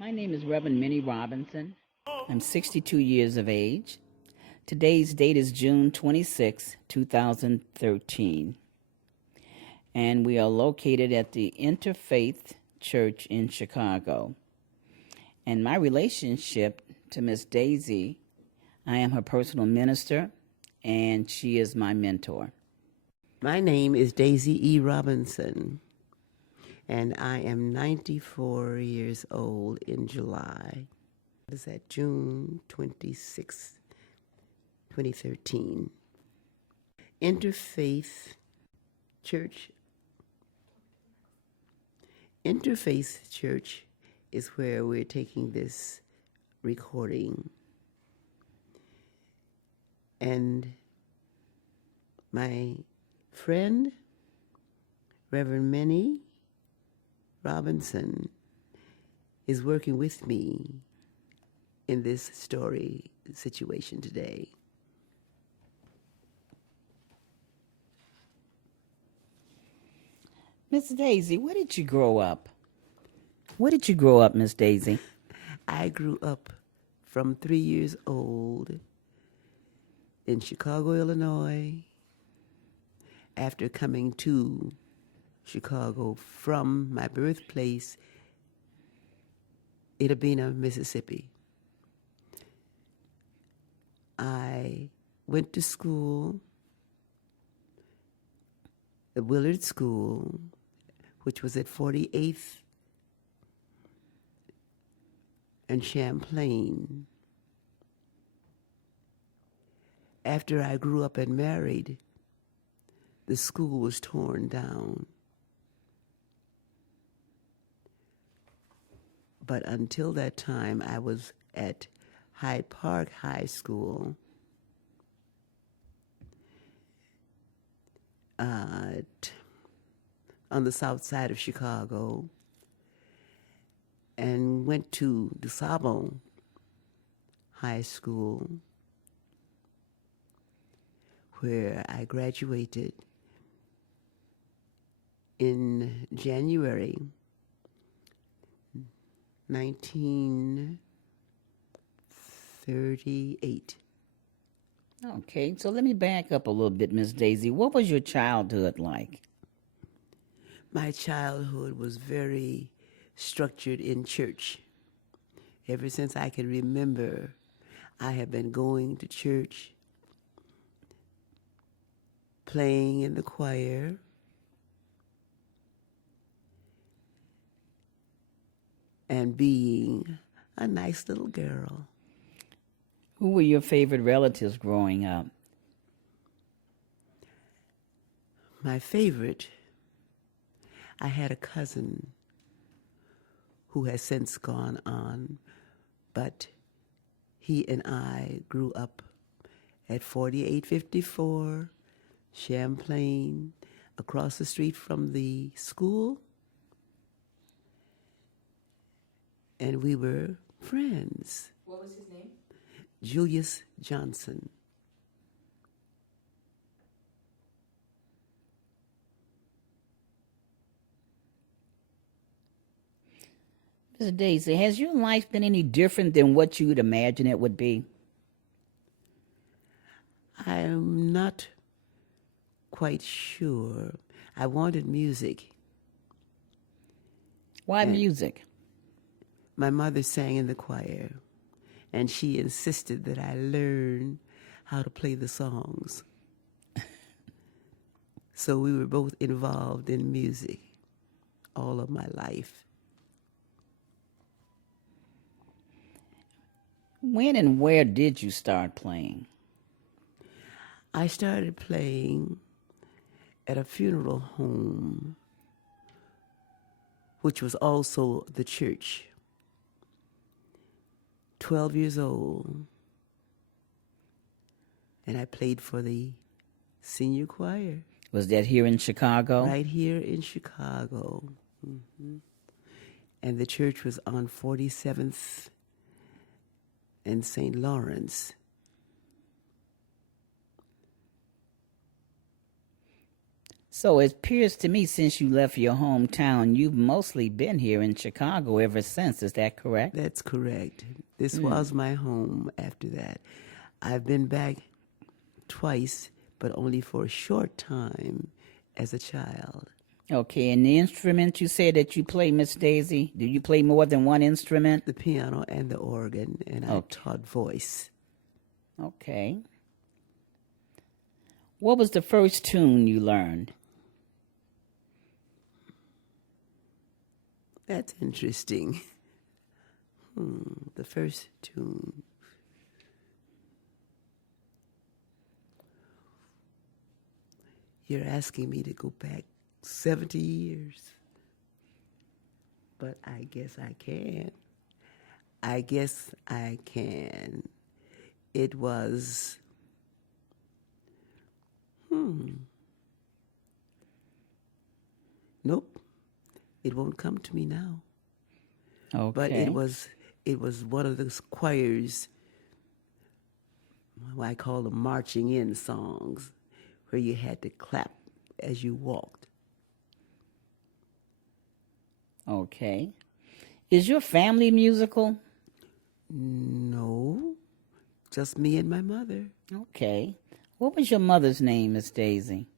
My name is Reverend Minnie Robinson. I'm 62 years of age. Today's date is June 26, 2013. And we are located at the Interfaith Church in Chicago. And my relationship to Miss Daisy, I am her personal minister, and she is my mentor. My name is Daisey E Robinson, and I am 94 years old in July. It is at June 26, 2013. Interfaith Church. Interfaith Church is where we're taking this recording. And my friend, Reverend Minnie Robinson, is working with me in this story situation today. Miss Daisy, where did you grow up? Where did you grow up, Miss Daisy? I grew up from 3 years old in Chicago, Illinois, after coming to Chicago from my birthplace, Itabena, Mississippi. I went to school, the Willard School, which was at 48th and Champlain. After I grew up and married, the school was torn down. But until that time, I was at Hyde Park High School on the south side of Chicago, and went to DuSable High School, where I graduated in January 1938. Okay, so let me back up a little bit, Miss Daisy. What was your childhood like? My childhood was very structured in church. Ever since I can remember, I have been going to church, playing in the choir, and being a nice little girl. Who were your favorite relatives growing up? My favorite, I had a cousin who has since gone on, but he and I grew up at 4854 Champlain, across the street from the school, and we were friends. What was his name? Julius Johnson. Miss Daisy, has your life been any different than what you would imagine it would be? I am not quite sure. I wanted music. Why And music? my mother sang in the choir, and she insisted that I learn how to play the songs. So we were both involved in music all of my life. When and where did you start playing? I started playing at a funeral home, which was also the church. 12 years old, and I played for the senior choir. Was that here in Chicago? Right here in Chicago. And the church was on 47th and St. Lawrence. So it appears to me since you left your hometown, you've mostly been here in Chicago ever since. Is that correct? That's correct. This was my home after that. I've been back twice, but only for a short time as a child. Okay, and the instrument you said that you play, Miss Daisy, do you play more than one instrument? The piano and the organ, and I taught voice. Okay. What was the first tune you learned? That's interesting. The first tune. You're asking me to go back 70 years. But I guess I can. I guess I can. It was, nope. It won't come to me now. Okay. But it was one of those choirs, what I call them marching in songs, where you had to clap as you walked. Okay. Is your family musical? No, just me and my mother. Okay. What was your mother's name, Miss Daisy?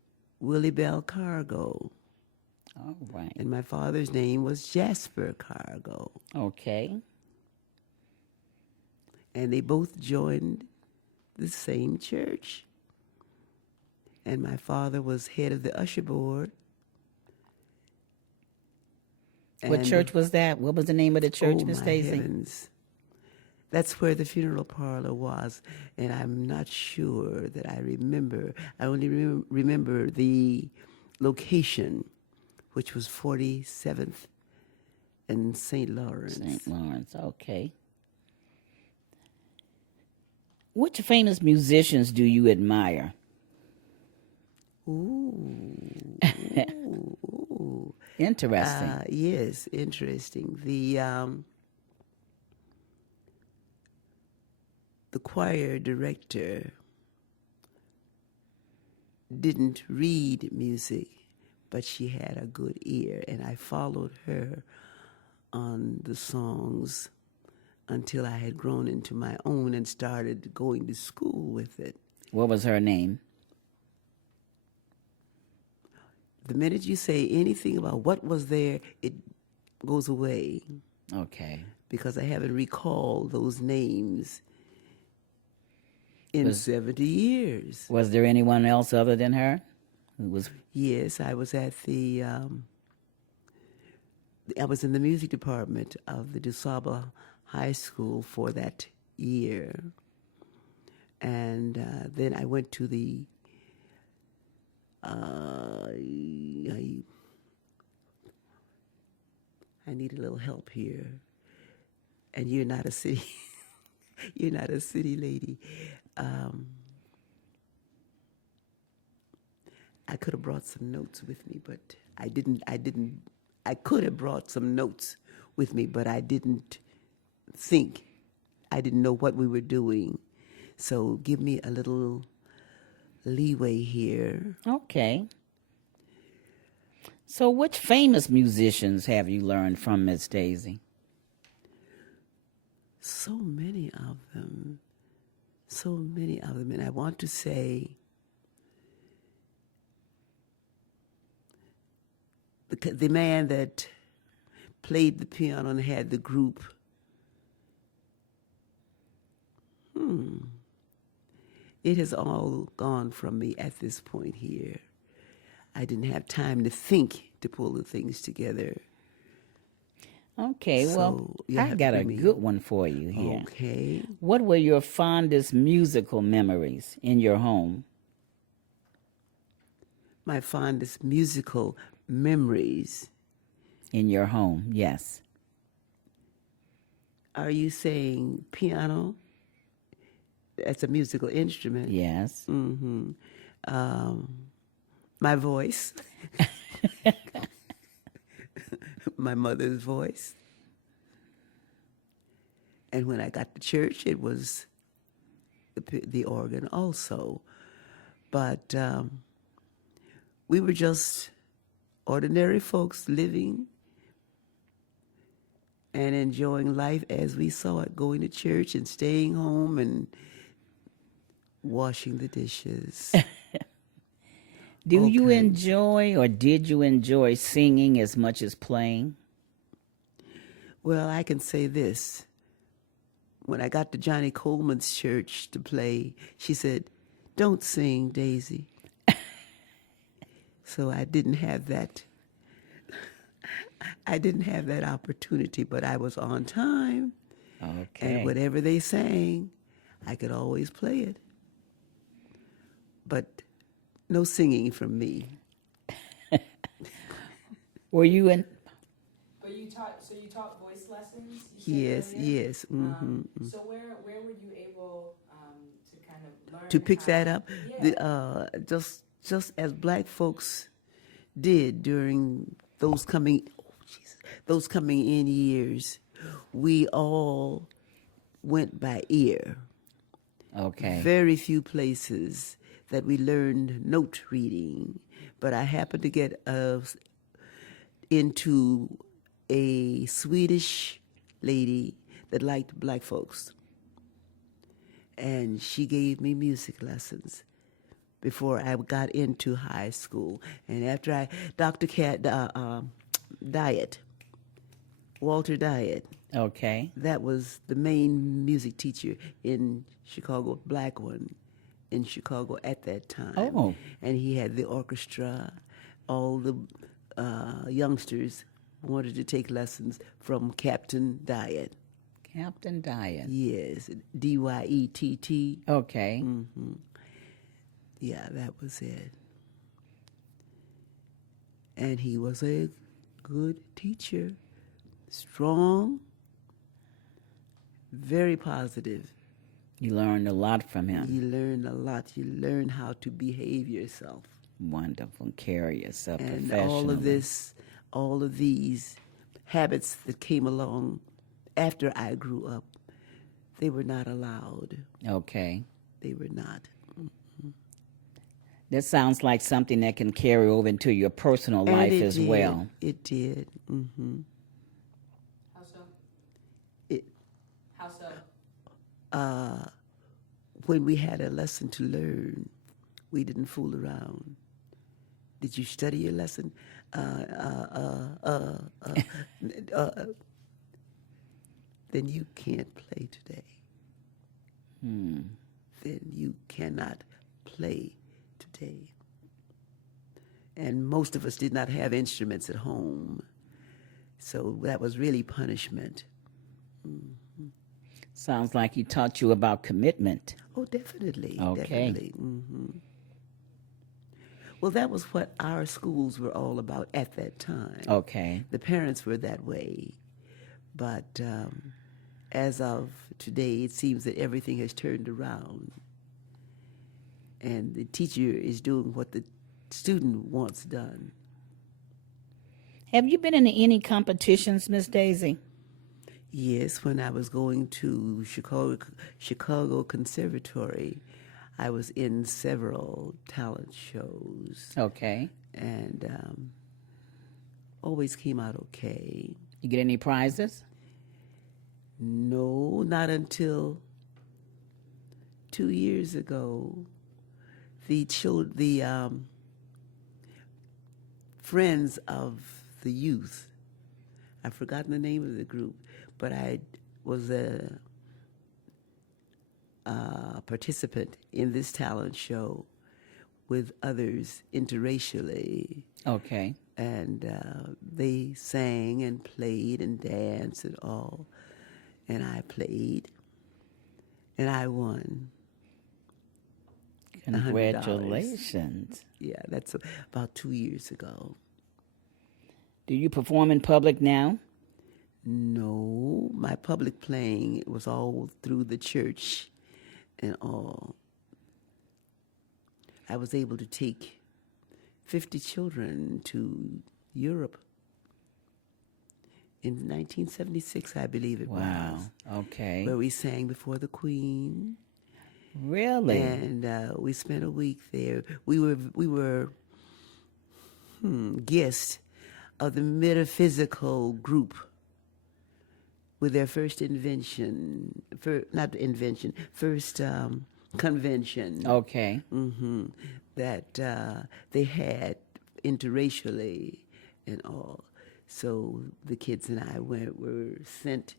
Willie Bell Cargo. All right. And my father's name was Jasper Cargo. Okay. And they both joined the same church. And my father was head of the usher board. What church was that? What was the name of the church, Miss Daisy? Heavens. That's where the funeral parlor was. And I'm not sure that I remember. I only remember the location, which was 47th and St. Lawrence. St. Lawrence, okay. Which famous musicians do you admire? Ooh. Ooh. Interesting. Yes, interesting. The choir director didn't read music, but she had a good ear, and I followed her on the songs until I had grown into my own and started going to school with it. What was her name? The minute you say anything about what was there, it goes away. Okay. Because I haven't recalled those names in 70 years. Was there anyone else other than her who was? Yes, I was at I was in the music department of the DuSable High School for that year. And then I went to the I need a little help here. And you're not a city lady. I could have brought some notes with me, but I didn't. I could have brought some notes with me, but I didn't think. I didn't know what we were doing. So give me a little leeway here. Okay. So which famous musicians have you learned from, Miss Daisy? So many of them. So many of them. And I want to say the man that played the piano and had the group, it has all gone from me at this point here. I didn't have time to think to pull the things together. Okay, well, I got a good one for you here. Okay. What were your fondest musical memories in your home? My fondest musical memories. In your home, yes. Are you saying piano? That's a musical instrument. Yes. Mm-hmm. My voice. My mother's voice. And when I got to church, it was the organ also. But we were just ordinary folks living and enjoying life as we saw it, going to church and staying home and washing the dishes. Do All you kinds. enjoy or did you enjoy singing as much as playing? Well, I can say this. When I got to Johnny Coleman's church to play, she said, "Don't sing, Daisy." So I didn't have that. I didn't have that opportunity, but I was on time. Okay. And whatever they sang, I could always play it. But no singing from me. Were you in? But you taught voice lessons? You said Yes, earlier? yes. Mm-hmm. So where were you able to kind of learn To pick how- that up, Yeah. just as black folks did during those coming in years, we all went by ear. Okay. Very few places that we learned note reading, but I happened to get into a Swedish lady that liked black folks, and she gave me music lessons before I got into high school. And after Dr. Diet, Walter Diet, Okay. that was the main music teacher in Chicago, black one in Chicago at that time. Oh. And he had the orchestra. All the youngsters wanted to take lessons from Captain Diet. Captain Diet. Yes, Dyett. Okay. Yeah, that was it. And he was a good teacher, strong, very positive. You learned a lot from him. You learn a lot. You learn how to behave yourself. Wonderful. Carry yourself And professionally. all of these habits that came along after I grew up, they were not allowed. Okay. They were not. That sounds like something that can carry over into your personal And life it as did. well. It did. Mm-hmm. How so? It, How so? when we had a lesson to learn, we didn't fool around. Did you study your lesson? Then you can't play today. Then you cannot play today. And most of us did not have instruments at home. So that was really punishment. Sounds like he taught you about commitment. Oh, definitely. Okay. Definitely. Well, that was what our schools were all about at that time. Okay. The parents were that way. But as of today, it seems that everything has turned around. And the teacher is doing what the student wants done. Have you been in any competitions, Miss Daisy? Yes, when I was going to Chicago Conservatory, I was in several talent shows Okay. and always came out okay. You get any prizes? No, not until 2 years ago. The Friends of the Youth, I've forgotten the name of the group, but I was a participant in this talent show with others interracially. Okay. And they sang and played and danced and all. And I played, and I won. $100. Congratulations. Yeah, that's about 2 years ago. Do you perform in public now? No, my public playing was all through the church and all. I was able to take 50 children to Europe in 1976, I believe it Wow. was, Okay. where we sang before the Queen. Really? And we spent a week there. We were guest of the metaphysical group with their first invention, first convention Okay. that they had interracially and all. So the kids and I were sent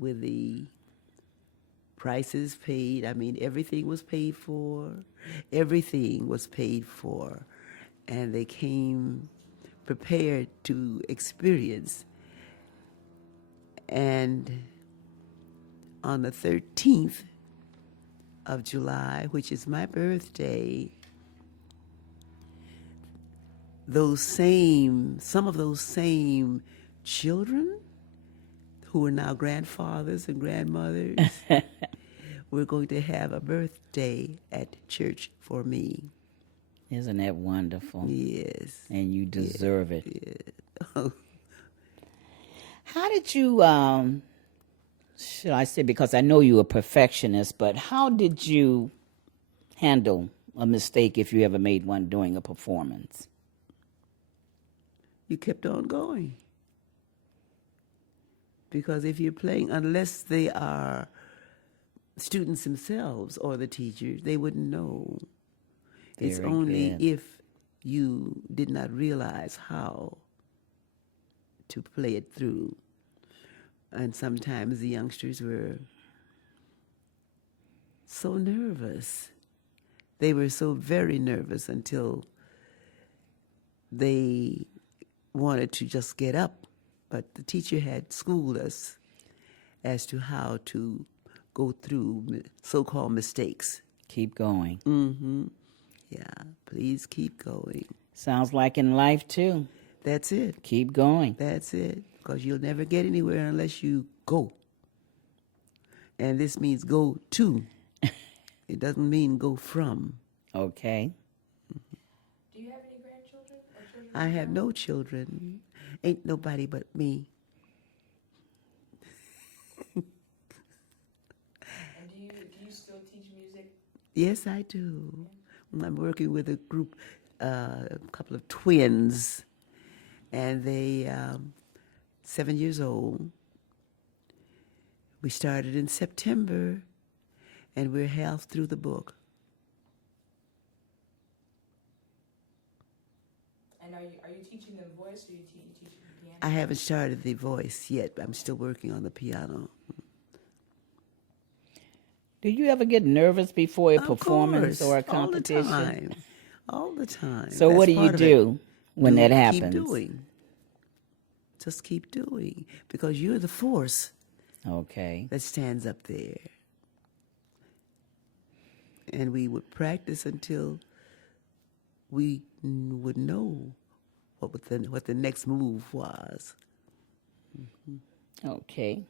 with the prices paid. I mean, everything was paid for. Everything was paid for. And they came prepared to experience. And on the 13th of July, which is my birthday, some of those same children who are now grandfathers and grandmothers, we're going to have a birthday at church for me. Isn't that wonderful? Yes. And you deserve it. Yeah. How did you, should I say, because I know you're a perfectionist, but how did you handle a mistake if you ever made one during a performance? You kept on going. Because if you're playing, unless they are students themselves or the teachers, they wouldn't know. It's Very only good. if you did not realize how to play it through. And sometimes the youngsters were so nervous. They were so very nervous until they wanted to just get up. But the teacher had schooled us as to how to go through so-called mistakes. Keep going. Yeah, please keep going. Sounds like in life, too. That's it. Keep going. That's it. Because you'll never get anywhere unless you go. And this means go to. It doesn't mean go from. Okay. Do you have any grandchildren or children? I have no children. Ain't nobody but me. And do you still teach music? Yes, I do. I'm working with a group, a couple of twins, and they 7 years old. We started in September, and we're half through the book. And are you teaching them voice or are you teaching them piano? I haven't started the voice yet, but I'm still working on the piano. Do you ever get nervous before a Of performance course, or a competition? All the time. All the time. So That's what do you part of it. do when that happens? Keep doing. Just keep doing. Because you're the force Okay. that stands up there. And we would practice until we would know what the next move was. Okay.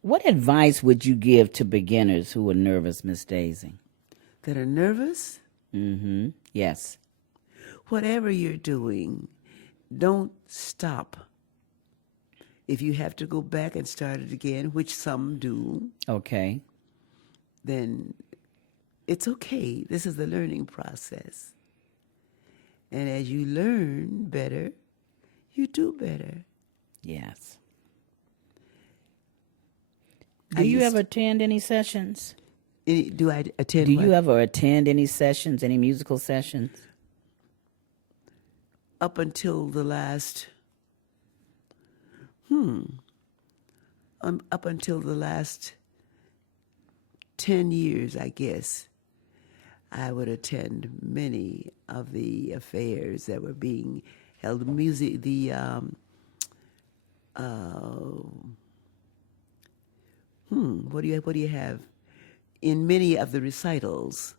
What advice would you give to beginners who are nervous, Miss Daisy? That are nervous, Mm-hmm. Yes. whatever you're doing, don't stop. If you have to go back and start it again, which some do, Okay. then it's okay. This is the learning process. And as you learn better, you do better. Yes. I Do you used- ever attend any sessions? Do I attend Do what? you ever attend any sessions, any musical sessions? Up until the last, up until the last 10 years, I guess, I would attend many of the affairs that were being held. Music, what do you have? In many of the recitals,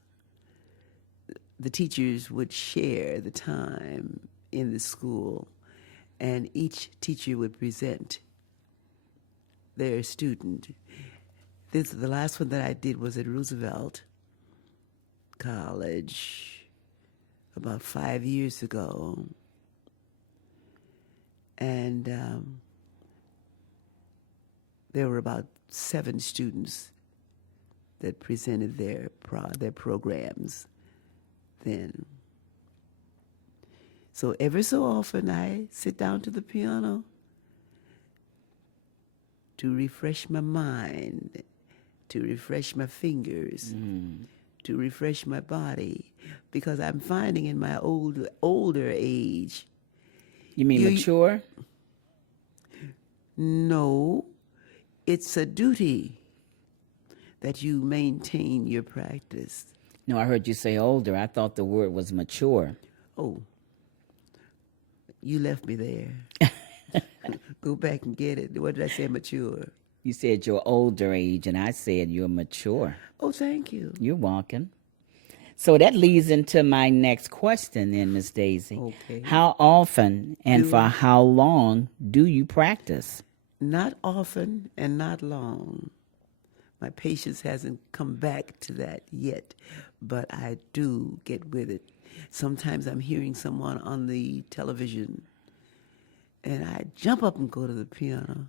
the teachers would share the time in the school, and each teacher would present their student. The last one that I did was at Roosevelt College about 5 years ago, and there were about 7 students that presented their programs then. So ever so often I sit down to the piano to refresh my mind, to refresh my fingers, to refresh my body, because I'm finding in my older age. You mean mature? No, it's a duty that you maintain your practice. No, I heard you say older. I thought the word was mature. Oh, you left me there. Go back and get it. What did I say, mature? You said your older age, and I said you're mature. Oh, thank you. You're welcome. So that leads into my next question then, Miss Daisy. Okay. How often and for how long do you practice? Not often and not long. My patience hasn't come back to that yet, but I do get with it. Sometimes I'm hearing someone on the television, and I jump up and go to the piano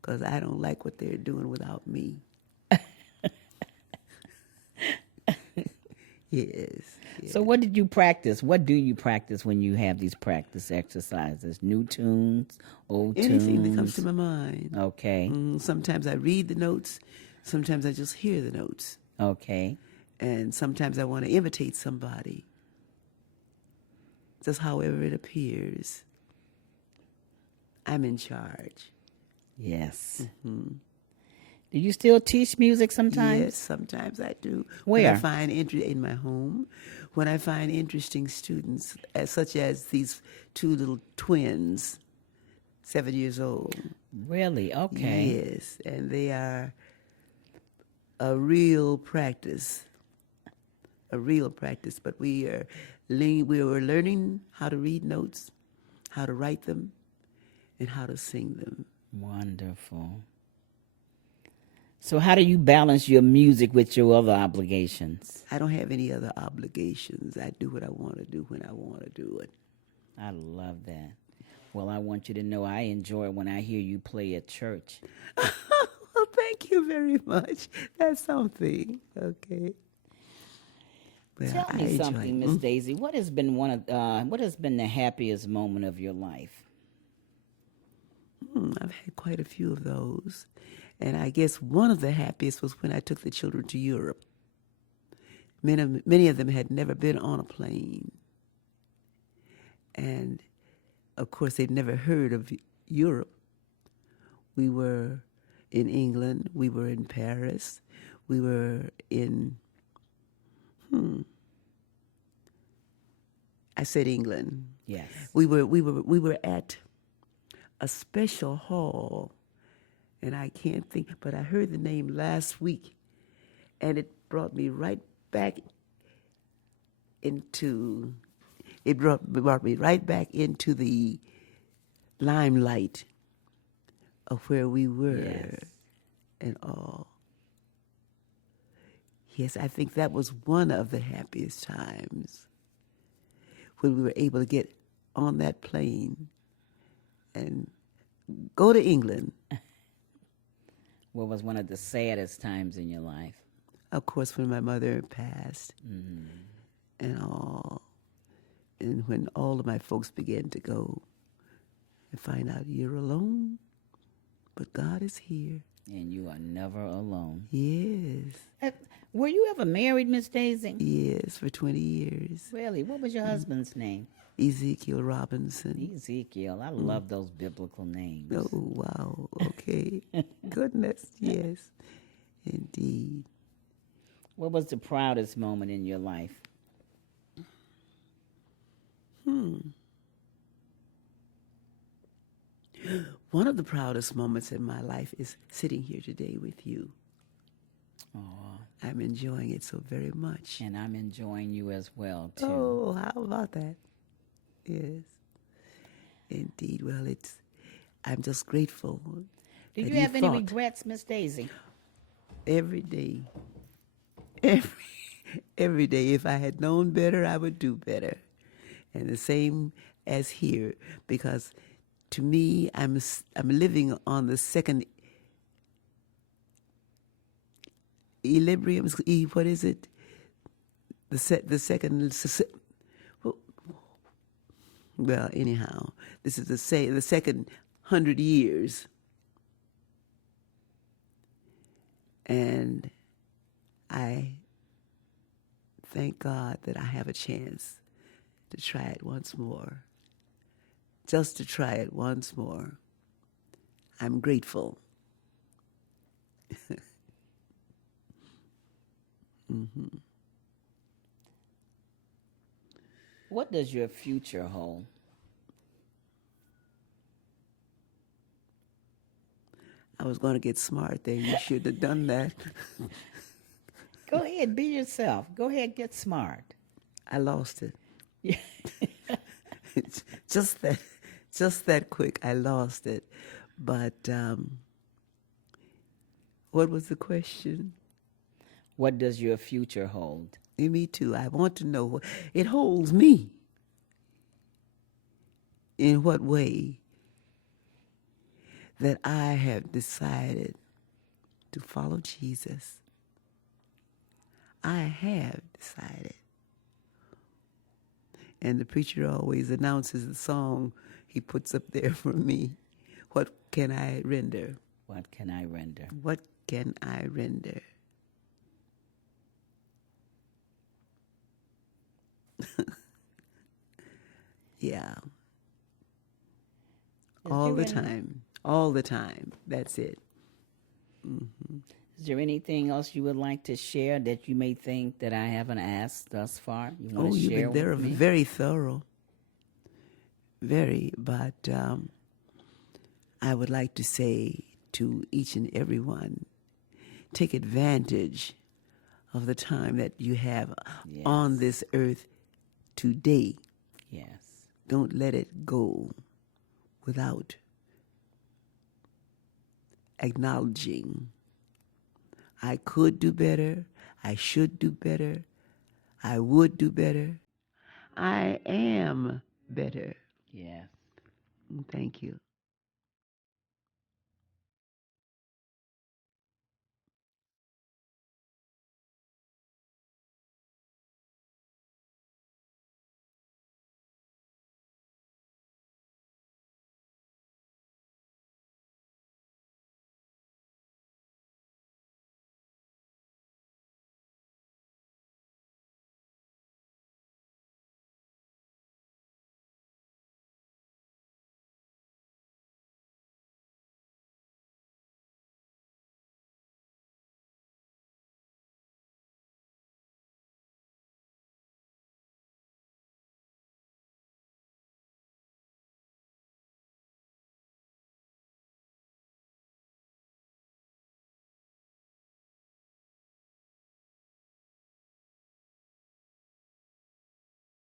because I don't like what they're doing without me. Yes. So what did you practice? What do you practice when you have these practice exercises? New tunes, old Anything tunes? that comes to my mind. Okay. Sometimes I read the notes. Sometimes I just hear the notes. Okay. And sometimes I want to imitate somebody. Just however it appears. I'm in charge. Yes. Do you still teach music sometimes? Yes, sometimes I do. Where? When I find interest in my home, when I find interesting students, such as these two little twins, 7 years old. Really? Okay. Yes, and they are a real practice. But we were learning how to read notes, how to write them, and how to sing them. Wonderful. So how do you balance your music with your other obligations? I don't have any other obligations. I do what I want to do when I want to do it. I love that. Well, I want you to know I enjoy when I hear you play at church. Well, thank you very much. That's something. Okay. Well, Tell I me enjoy something, it. Miss Daisy. What has been what has been the happiest moment of your life? I've had quite a few of those. And I guess one of the happiest was when I took the children to Europe. Many of them had never been on a plane. And, of course, they'd never heard of Europe. We were in England. We were in Paris. We were in, I said England. Yes. We were at a special hall, and I can't think, but I heard the name last week, and it brought me right back into the limelight of where we were. Yes. And all. Yes, I think that was one of the happiest times when we were able to get on that plane and go to England. What was one of the saddest times in your life? Of course, when my mother passed and all. And when all of my folks began to go and find out you're alone, but God is here. And you are never alone. Yes. Were you ever married, Miss Daisy? Yes, for 20 years. Really? What was your husband's name? Ezekiel Robinson. Ezekiel. I love those biblical names. Oh, wow. Okay. Goodness. Yes, indeed. What was the proudest moment in your life? One of the proudest moments in my life is sitting here today with you. Oh, I'm enjoying it so very much. and I'm enjoying you as well, too. Oh, how about that? Yes. Indeed. Well, I'm just grateful. Do that you have any thought regrets, Miss Daisy? every day? Every day. If I had known better, I would do better. And the same as here, because to me, I'm living on the second equilibrium. What is it? The second. Well, anyhow, this is the second 100 years. And I thank God that I have a chance to try it once more. Just to try it once more. I'm grateful. Mm-hmm. What does your future hold? I was going to get smart there. You should have done that. Go ahead, be yourself. Go ahead, get smart. I lost it. Yeah. just that quick. I lost it. But what was the question? What does your future hold? Me too. I want to know. It holds me. In what way? That I have decided to follow Jesus. I have decided. And the preacher always announces the song he puts up there for me. What can I render? What can I render? What can I render? Yeah. All the time. All the time. That's it. Mm-hmm. Is there anything else you would like to share that you may think that I haven't asked thus far? You want to you've share been there with me? very thorough. Very. But I would like to say to each and every one, take advantage of the time that you have on this earth today. Yes. Don't let it go without acknowledging I could do better, I should do better, I would do better, I am better. Yes. Thank you.